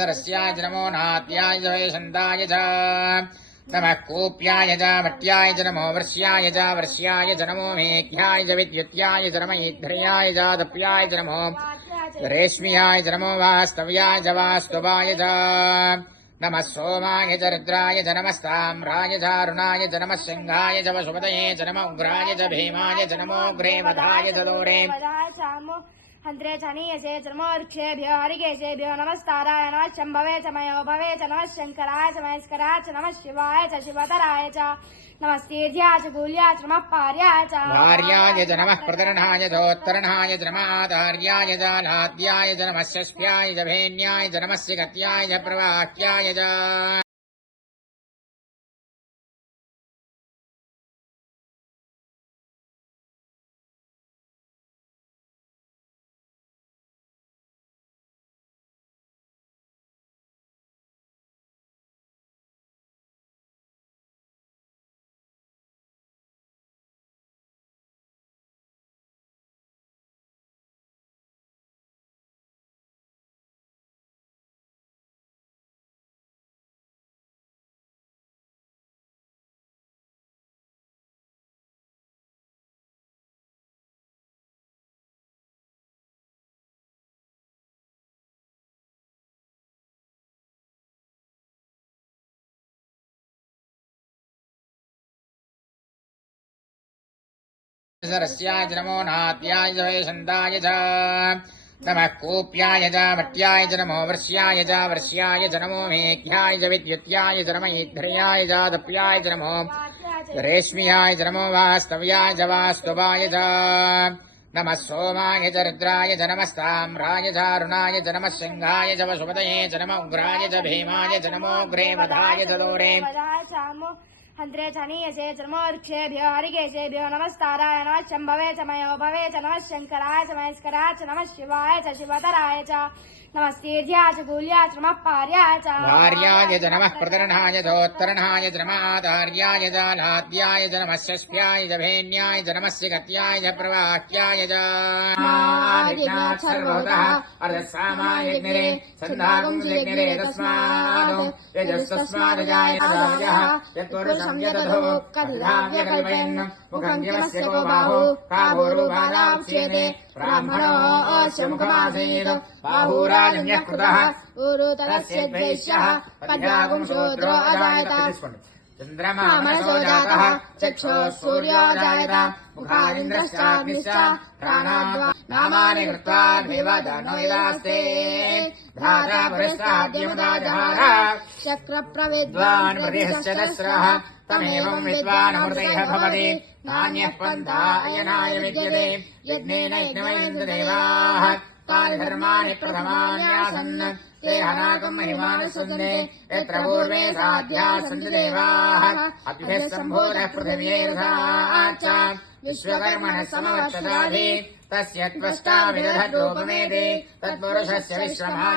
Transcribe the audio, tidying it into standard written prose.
सरस्याय च नमो नात्याय च वैशन्ताय च नमः कूप्याय च भट्याय च नमो वर्ष्याय च नमो मेघ्याय च विद्युत्याय च नम ईध्र्याय च दप्याय च नमो रेश्म्याय च नमो वास्तव्याय च वास्तवाय च नमः सोमाय च रुद्राय च नमस्ताम्राय च अरुणाय च नमः सिंहाय च वसुपतये च नमो उग्राय च भीमाय च नमोऽग्रे वधाय च लोरे हन्त्रे च नीयसे च नमोर्क्षेभ्यो हरिकेशेभ्यो नमस्ताराय नमः शम्भवे च मयोभवे च नमः शङ्कराय च महेश्वराय च नमः शिवाय च शिवतराय च नमस्तीर्ध्याय च गुल्याय च नमः पार्याय च वार्याय च नमः प्रतरणाय चोत्तरणाय च नमः आधार्याय च नाद्याय च नमः षष्ठ्याय च भेन्याय च नमः सिगत्याय च प्रवाह्याय च सरस्याय च नमो नात्याय च वैशन्ताय च नमः कूप्याय च भट्याय च नमो वर्ष्याय च नमो मेघ्याय च विद्युत्याय च नम ईध्र्याय च दप्याय च नमो रेश्म्याय च नमो वास्तव्याय च वास्तवाय च नमः सोमाय च रुद्राय च नमस्ताम्राय च अरुणाय च नमः सिंहाय च वसुपतये च नमो उग्राय च भीमाय च नमोऽग्रे वधाय च लोरे हन्त्रे च नीयसे च नमोर्क्षेभ्यो हरिकेशेभ्यो नमस्ताराय नमः शम्भवे च मयोभवे च नमः शङ्कराय च महेश्वराय च नमः शिवाय च शिवतराय च नमस्तीर्ध्याय च गुल्याय च नमः पार्याय च वार्याय च नमः प्रतरणाय चोत्तरणाय च नमः आधार्याय च नाद्याय च नमः षष्ठ्याय च भेन्याय च नमः सिगत्याय च प्रवाह्याय च सर्वतः अर्धसामायज्ञरे सन्धागुंसयज्ञरे तस्मात् यजस्तस्मादजायः यत्पुरुषं यदधो कथिधाव्यकल्पयन् मुखं यमस्य को बाहु काभोरुपादाप्स्यते ब्राह्मणोऽस्य मुखमासीत् बाहुराजन्यः कृतः उरुतस्य द्वैष्यः पद्यागुं शूद्रो अजायत चन्द्रमा मनसो जातः चक्षुः सूर्यो जायत मुखादिन्द्रश्चाग्निश्च प्राणाद्वा नामानि कृत्वा देवदानो यदास्ते धारा पुरस्ताद्यमुदा जहार चक्रप्रविद्वान् प्रतिहस्य दस्रः तमेवं विद्वानमृतैः भवति नान्यः पन्था अयनाय विद्यते यज्ञेन यज्ञमयन्ति देवाः तानि धर्माणि प्रथमान्यासन् ते हनाकम् महिमानुसन्ते यत्र पूर्वे साध्याः सन्ति देवाः अभ्यः सम्भूतः पृथिव्यैर्धाच्च विश्वकर्मणः समवर्तताधि तस्य त्वष्टा विदधद्रूपमेति तत्पुरुषस्य विश्वमा